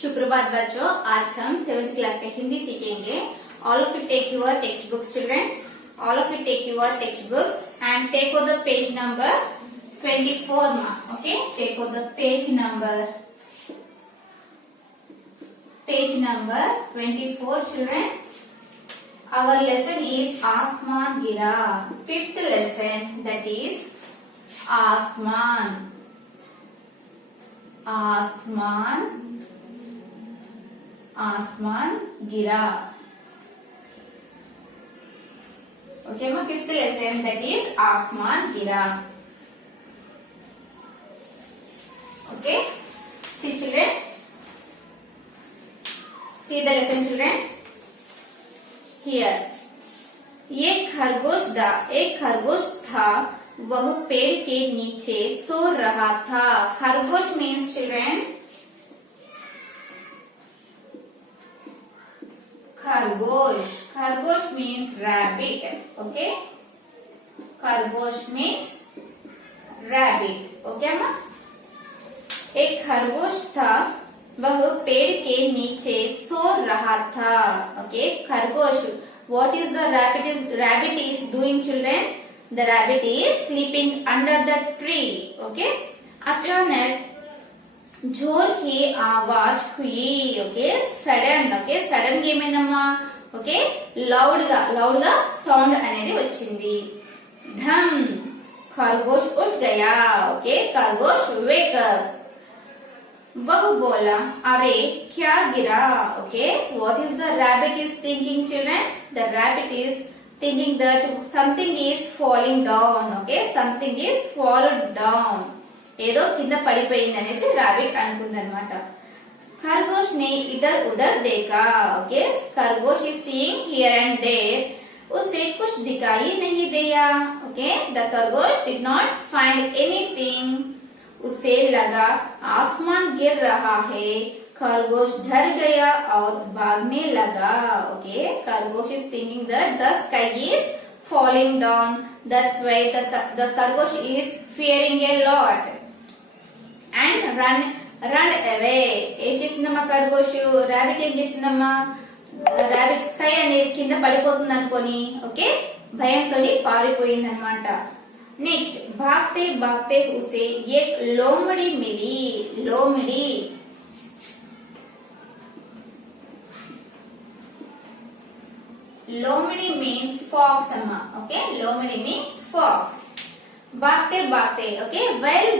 सुप्रभात बच्चों, आज हम 7th क्लास का हिंदी सीखेंगे। All of you take your textbooks children. All of you take your textbooks and take over the page number 24 ma. Okay, take over the page number 24 children. Our lesson is Asman Gira. Fifth lesson, that is Asman. Asman Gira. Okay, my fifth lesson, that is Asman Gira. Okay, see children, see the lesson children. Here, एक खरगोश था, वह पेड़ के नीचे सो रहा था। खरगोश means children, खरगोश means rabbit. Okay, खरगोश means rabbit. Okay ma? एक खरगोश था, वह पेड़ के नीचे सो रहा था। ओके, खरगोश, what is the rabbit is doing children? The rabbit is sleeping under the tree. Okay, अचानक जोर की आवाज हुई। ओके, సడన్ గా ఏమైందమ్మా? ఓకే, లౌడ్ గా సౌండ్ అనేది వచ్చింది। ధమ్, खरगोश उठ गया। ओके, खरगोश वेक अप। वह बोला, अरे क्या गिरा? Okay, what is the rabbit is thinking children? The rabbit is thinking that something is falling down. Okay, something is fallen down. ఏదో కింద పడిపోయింది అనేసి rabbit అనుకుందన్నమాట। खरगोश ने इधर उधर देखा। ओके, खरगोश is seeing here and there. उसे कुछ दिखाई नहीं दिया। ओके, the खरगोश did not find anything. उसे लगा आसमान गिर रहा है। खरगोश डर गया और भागने लगा। ओके, खरगोश is thinking that the sky is falling down. That's why the खरगोश is fearing a lot and run away. ఏం చేసిందమ్మా ఖర్గోష్? రాబిట్ ఏం చేసిందమ్మా? రాబిట్ స్కై అనేది కింద పడిపోతుంది అనుకొని ఓకే భయంతో పారిపోయింది అనమాట। नेक्स्ट, भागते भागते उसे एक लोमड़ी मिली। लोमड़ी मीन्स फॉक्स अम्मा। ओके, लोमड़ी मीन्स फॉक्स। भागते भागते okay while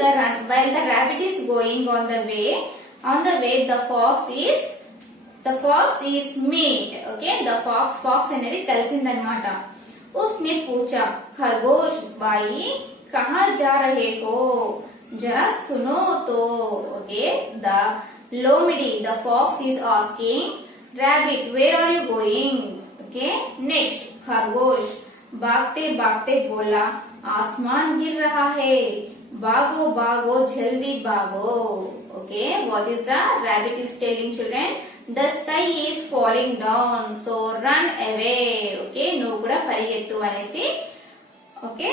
the rabbit is going on the way the fox is meet. Okay, the fox అనేది కలిసిందన్నమాట। उसने पूछा, खरगोश भाई कहाँ जा रहे हो? जरा सुनो तो। ओके, the लोमड़ी, the fox is asking rabbit, where are you going? Okay, next, खरगोश भागते भागते बोला, आसमान गिर रहा है, भागो भागो जल्दी भागो। Okay, what is the rabbit is telling children? The sky is falling down, so run away. Okay, నువ్వు కూడా పరిగెత్తు అనేసి ఓకే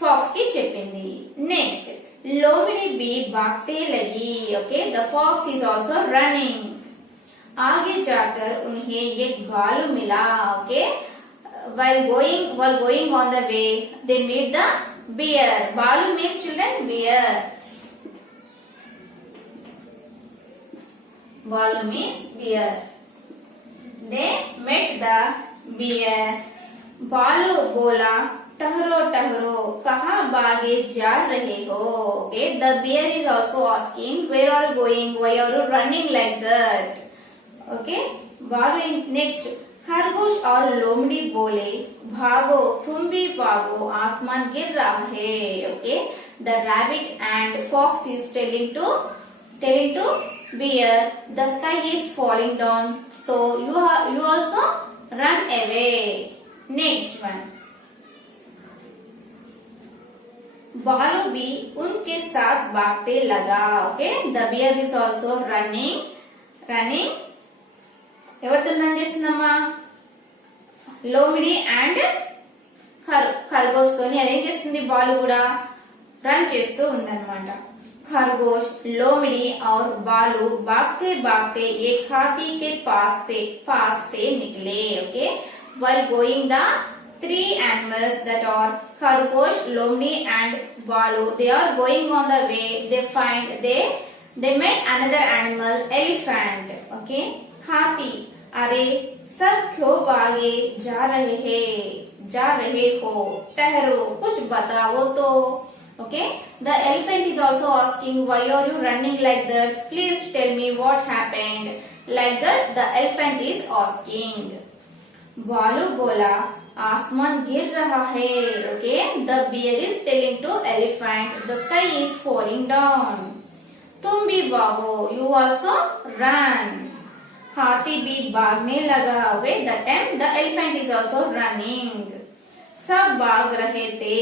ఫాక్స్ కి చెప్పింది। నెక్స్ట్, लोमड़ी भी भागते लगी। Okay, the fox is also running. आगे जाकर उन्हें एक भालू मिला। Okay, while going on the way they meet the bear. भालू means children bear. भालू means bear. They met the bear. भालू बोला, ठहरो ठहरो, कहाँ भागे जा रहे हो? Okay, the bear is also asking, where are you going? Why are you running like that? Okay, भालू next, खरगोश और लोमड़ी बोले, भागो तुम भी भागो, आसमान गिर रहा है। Okay, the rabbit and fox is telling to bear, the sky is falling down, so you also run away. Next one, भालू भी उनके साथ भागते लगा। Okay, the bear is also running ఎవరితో రన్ చేస్తుందమ్మా? లోమిడి అండ్ ఖర్గోష్ తోని అదేం చేస్తుంది? బాలు కూడా రన్ చేస్తూ ఉందన్నమాట। खरगोश, लोमड़ी और बालू भागते भागते एक हाथी के पास से निकले. Okay, while going the three animals that are खरगोश, लोमड़ी and balu, they are going on the way. They met another animal, elephant. Okay, हाथी, अरे सब क्यों भागे जा रहे हो, ठहरो, कुछ बताओ तो. Okay, the elephant is also asking, why are you running like that? Please tell me what happened. Like that, the elephant is asking. बालू बोला, आसमान गिर रहा है. Okay, the bear is telling to elephant, the sky is falling down. तुम भी भागो, you also run. हाथी भी भागने लगा. Okay, that time the elephant is also running. सब भाग रहे थे,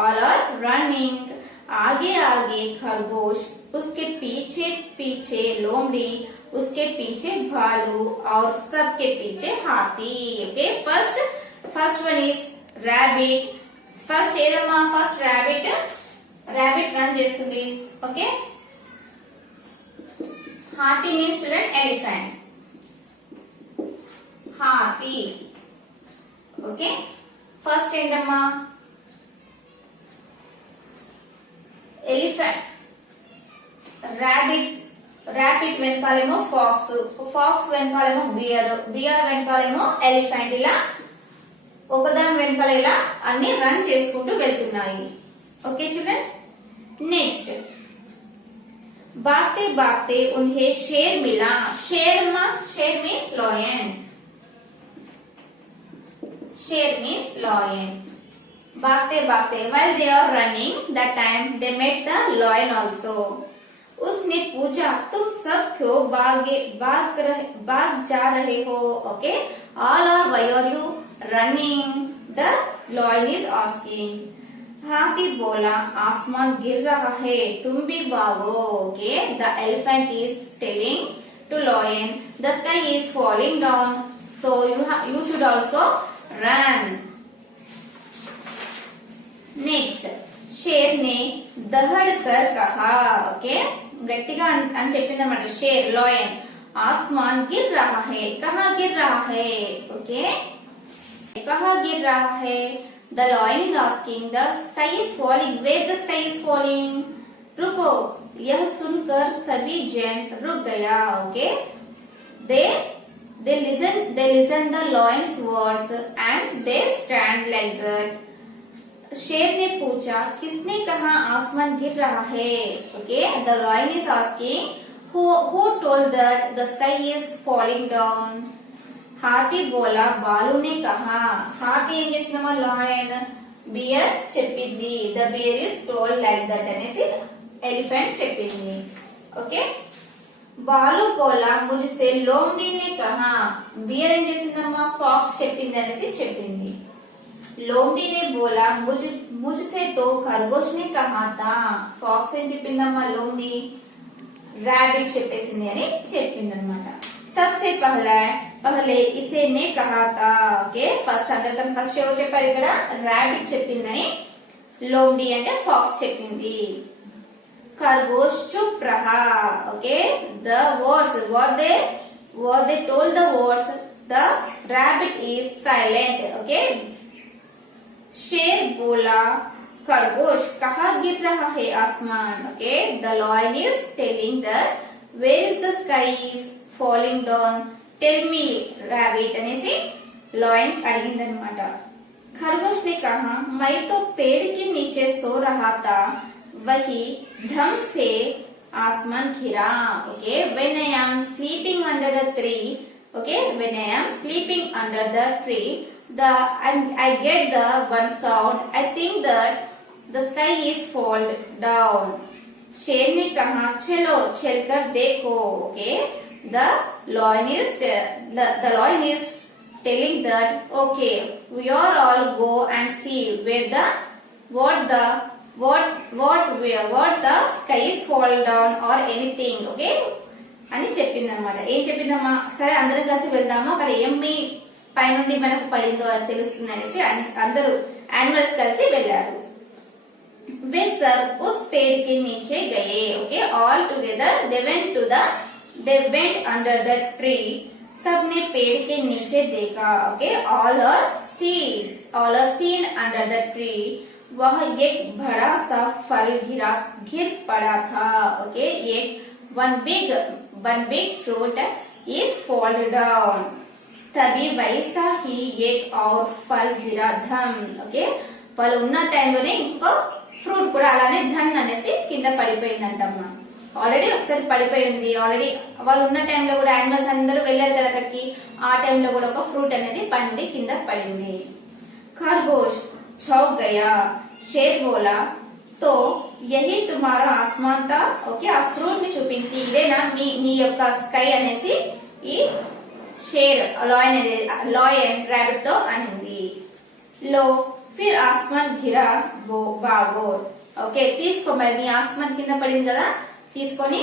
all are running. आगे आगे खरगोश, उसके पीछे पीछे लोमड़ी, उसके पीछे भालू और सबके पीछे हाथी. Okay, first one is rabbit. First ఏదమ్మా, ఫస్ట్ ర్యాబిట్ రన్ చేస్తుంది. ఓకే, హాతీ మీన్స్ స్టూడెంట్ ఎలిఫెంట్, హాతీ. ఓకే, ఫస్ట్ ఏంటమ్మా, ఎలిఫెంట్. ర్యాబిట్ వెనకాలేమో ఫాక్స్ వెనకాలేమో బియర్ వెనకాలేమో ఎలిఫెంట్. ఇలా ఒకదాని వెనకాల ఇలా అన్ని రన్ చేసుకుంటూ వెళ్తున్నాయి. ఓకే చిల్డ్రన్, నెక్స్ట్ भागते भागते उन्हें शेर मिला. शेर मीन्स लॉयन. शेर मीन्स लॉयन. भागते भागते while they are running, that time they met the lion also. उसने पूछा, तुम सब क्यों भाग जा रहे हो. Okay, all are why are you running? The lion is asking. हाथी बोला, आसमान गिर रहा है, तुम भी भागो. Okay, the elephant is telling to lion, the sky is falling down, so you should also run. Next, शेर ने दहड़ कर कहा. ओके, गट्टिगा అని చెప్పిందన్నమాట. शेर lion, आसमान गिर रहा है. कहाँ गिर रहा है. ओके, कहाँ गिर रहा है. The lion is asking, the sky is falling. Where the sky is falling? रुको. यह सुनकर सभी जन रुक गया. Okay, they listen the lion's words and they stand like that. शेर ने पूछा, किसने कहा आसमान गिर रहा है. Okay, the lion is asking, who told that the sky is falling down. हाथी बोला, बालू ने कहा. हाथी ఏం చేసినమా, లయన్. బియర్ చెప్పింది, the bear is told like that అనేసి ఎలిఫెంట్ చెప్పింది. ఓకే, బాలు बोला मुझसे लोमड़ी ने कहा. బియర్ ఏం చేసిందమ్మా, ఫాక్స్ చెప్పింది అనేసి చెప్పింది. लोमड़ी ने बोला, मुझसे तो खरगोश ने कहा था. ఫాక్స్ ఏం చెప్పిందమ్మా, లోమ్డి रैबिट చెప్పేసింది అని చెప్పిందన్నమాట. सबसे पहले इसे ने कहा था. ओके, ఫస్ట్ అందరికన్నా ఫస్ట్ ఎవరు చెప్పారు ఇక్కడ, రాబిట్ చెప్పిందని, లోమ్డి అంటే ఫాక్స్ చెప్పింది. खरगोश चुप रहा. Okay, the words what they told the words, the rabbit is silent. Okay, शेर बोला, खरगोश कहाँ गिर रहा है आसमान. Okay, the lion is telling that where is the sky is falling down. Tell me rabbit అనేసి लायन అడిగిందన్నమాట. खरगोश ने कहा, मैं तो पेड़ के नीचे सो रहा था, वही धम से आसमान घिरा. Okay, when I am sleeping under the tree. Okay, when I am sleeping under the tree, and I get the one sound, I think that the sky is fall down. शेर ने कहा, चलो चलकर देखो. Okay, the lion is telling that okay, we are all go and see where what the sky is fall down or anything. Okay, అని చెప్పిందన్నమాట. ఏం చెప్పిందమ్మా, సరే అందరం కలిసి వెళ్దాము, అక్కడ ఏమి పైనుండి మనకు పడిందో అని తెలుస్తుంది అనేసి అందరూ యానిమల్స్ కలిసి వెళ్ళారు. वे सब उस पेड़ के नीचे गए. Okay, all together they went under the tree. सबने पेड़ के नीचे देखा. Okay, all are seen under the tree. वह एक बड़ा सा फल गिर पड़ा था. Okay, one big fruit is fall down. तभी वैसा ही एक और फल गिरा. धम. ఓకే, వాళ్ళు ఉన్న టైంలోనే ఇంకో ఫ్రూట్ కూడా అలానే ధన్ అనేసి కింద పడిపోయిందంటమ్మా. ఆల్రెడీ ఒకసారి పడిపోయింది. ఆల్రెడీ వాళ్ళు ఉన్న టైంలో కూడా యానిమల్స్ అందరూ వెళ్ళారు కదా అక్కడికి. ఆ టైంలో కూడా ఒక ఫ్రూట్ అనేది పండి కింద పడింది. ఖర్గోష్ చౌక్ గయా. షేర్ బోలా తో యహీ తుమారా ఆస్మాన్ తా. ఓకే, ఆ ఫ్రూట్ ని చూపించి ఇదేనా మీ యొక్క స్కై అనేసి ఈ షేర్ లాయన్ రాబిట్ తో అనింది. లో ఫిర్ ఆస్మాన్ గిరా బాగోర్. ఓకే, తీసుకో మరి నీ ఆస్మాన్ కింద పడింది కదా, తీసుకొని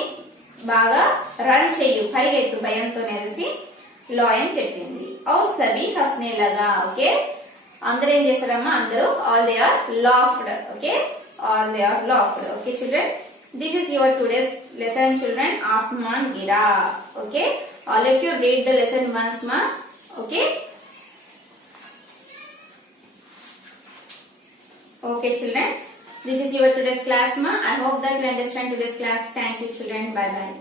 బాగా రన్ చెయ్యు, పరిగెత్తు భయంతో అనేసి లాయన్ చెప్పింది. ఔర్ సభీ హస్నే లగా. ఓకే, అందరూ ఏం చేశారమ్మా, అందరూ all they are laughed. Okay, all they are laughed. Okay children, this is your today's lesson children, Asman Gira. Okay, all of you read the lesson once ma. Okay, okay children, this is your today's class ma. I hope that you understand today's class. Thank you children, bye bye.